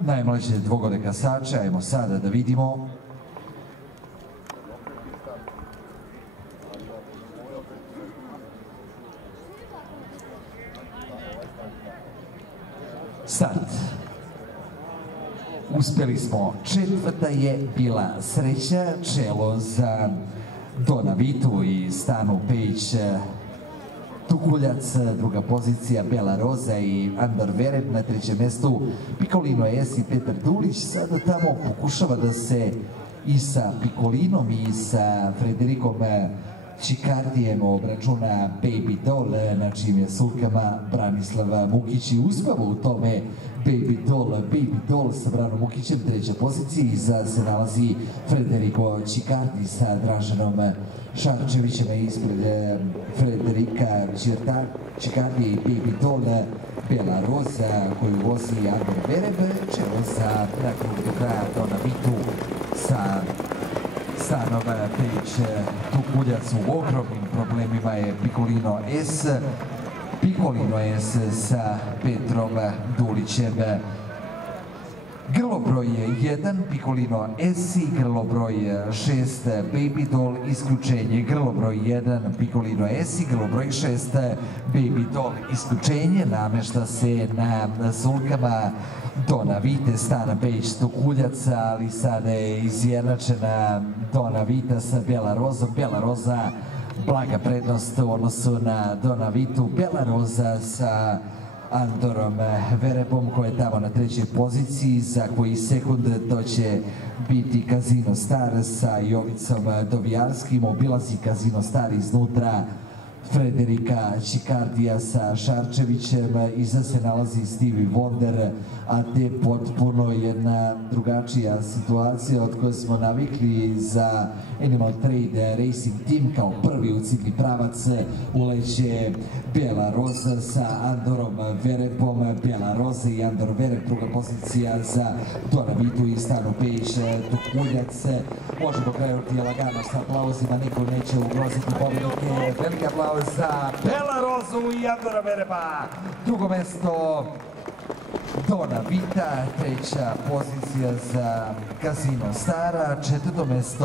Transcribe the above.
Najmlađe dvogode kasače, ajmo sada da vidimo. Start. Uspeli smo, četvrta je bila sreća, čelo za Dona Vitu i Stanu Pejić Tukuljac, druga pozicija Bela Roza i Andor Vereb, na trećem mestu Pikolino S i Petar Dulić. Sada tamo pokušava da se i sa Pikolinom i sa Frederikom Čikardijem obračuna Baby Doll, na čijim je sulkama Branislav Mukić i uspava u tome Baby Doll sa Branom Mukićem, treća pozicija. Iza se nalazi Frederiko Čikardi sa Draženom Šarčevićem, ispred Frederika Čikardi i Baby Doll Bela Roza koju vozi Andor Vereb, čelo za krug do kraja Dona Vitu sa Stanov Pejić Tukuljac. U ogromnim problemima je Pikolino S. Pikolino S sa Petrom Dulićem. Grlo broj 1 Pikolino S i grlo broj 6 Baby Doll isključenje. Grlo broj 1 Pikolino S i grlo broj 6 Baby Doll isključenje. Namešta se na sulkama Dona Vite, Stana Pejić Tukuljac, ali sada je izjednačena Dona Vita sa Bela Rozom. Bela Roza blaga prednost u odnosu na Dona Vitu. Bela Roza sa Andorom Verebom koji je tamo na trećoj poziciji. Za koji sekund to će biti Casino Star sa Jovicom Dovijarskim. Obilazi Casino Star iznutra Frederika Čikardija sa Šarčevićem. Iza se nalazi Stevie Wonder, a te potpuno jedna drugačija situacija od koje smo navikli za Animal Trade Racing Team. Kao prvi u ciljni pravac uleće Bela Roza sa Andorom Verebom. Bela Roza i Andor Vereb, druga pozicija za Dona Vitu i Stanu Pejić Tukuljac. Možemo krenuti lagano sa aplauzima, niko neće ugroziti pobednike. Veliki aplauz za Bela Rozu i Andora Vereba. Drugo mesto Dona Vita, treća pozicija za Casino Stara, četvrto mesto